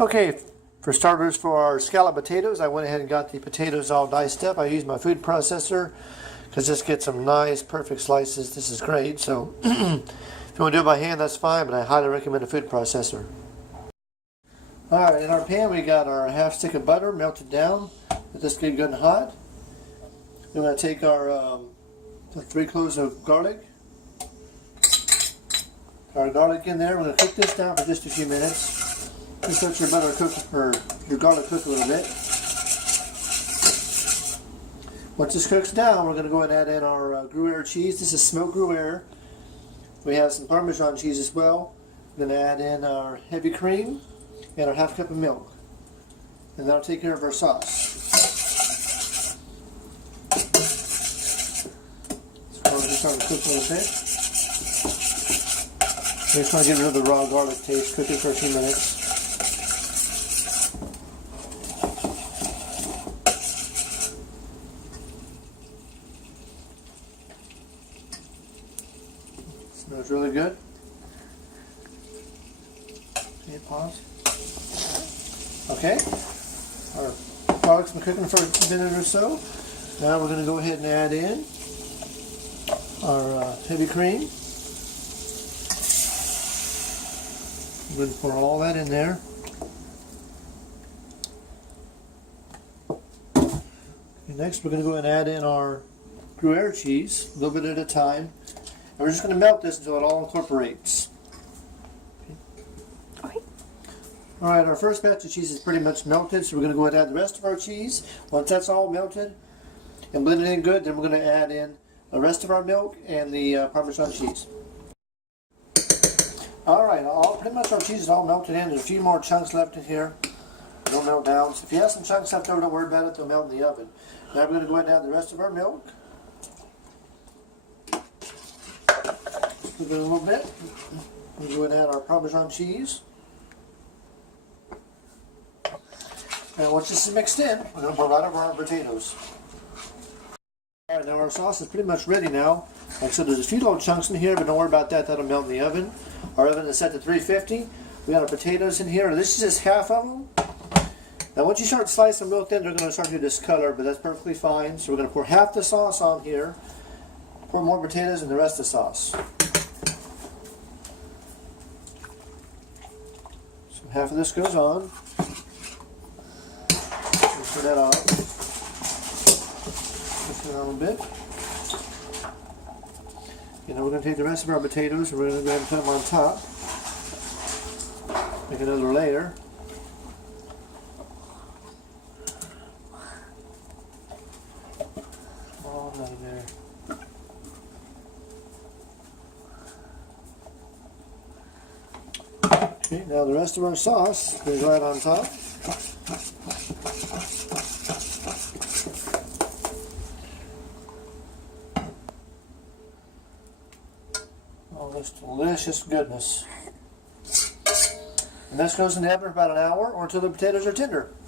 Okay, for starters, for our scalloped potatoes, I went ahead and got the potatoes all diced up. I used my food processor because just get some nice, perfect slices. This is great. So if you want to do it by hand, that's fine, but I highly recommend a food processor. Alright, in our pan we got our half stick of butter melted down. Let this get good and hot. Then we're going to take our 3 cloves of garlic. Our garlic in there. We're going to cook this down for just a few minutes. Just let your butter cook, or your garlic cook a little bit. Once this cooks down, we're going to go ahead and add in our Gruyere cheese. This is smoked Gruyere. We have some Parmesan cheese as well. We're going to add in our heavy cream and our half cup of milk. And that'll take care of our sauce. So we're going to start to cook a little bit. We just want to get rid of the raw garlic taste. Cook it for a few minutes. Smells really good. Okay, pause. Okay, our garlic's been cooking for a minute or so. Now we're going to go ahead and add in our heavy cream. We're going to pour all that in there. Okay, next we're going to go ahead and add in our Gruyere cheese, a little bit at a time. And we're just going to melt this until it all incorporates. Alright, our first batch of cheese is pretty much melted, so we're going to go ahead and add the rest of our cheese. Once that's all melted and blended in good, then we're going to add in the rest of our milk and the Parmesan cheese. Alright, pretty much our cheese is all melted in. There's a few more chunks left in here. They'll melt down. So if you have some chunks left over, don't worry about it. They'll melt in the oven. Now we're going to go ahead and add the rest of our milk. Cook it a little bit. We're going to go ahead and add our Parmesan cheese. And once this is mixed in, we're going to pour right over our potatoes. Alright, now our sauce is pretty much ready now. Like I said, there's a few little chunks in here, but don't worry about that. That'll melt in the oven. Our oven is set to 350. We got our potatoes in here. This is just half of them. Now once you start slicing milk in, they're going to start to discolor, but that's perfectly fine. So we're going to pour half the sauce on here. Pour more potatoes and the rest of the sauce. So half of this goes on. Turn that off. Push it on a little bit. And then we're going to take the rest of our potatoes and we're going to go ahead and put them on top. Make another layer. Oh, another there. Okay, now the rest of our sauce goes right on top. Oh, this delicious goodness. And this goes in the oven for about an hour or until the potatoes are tender.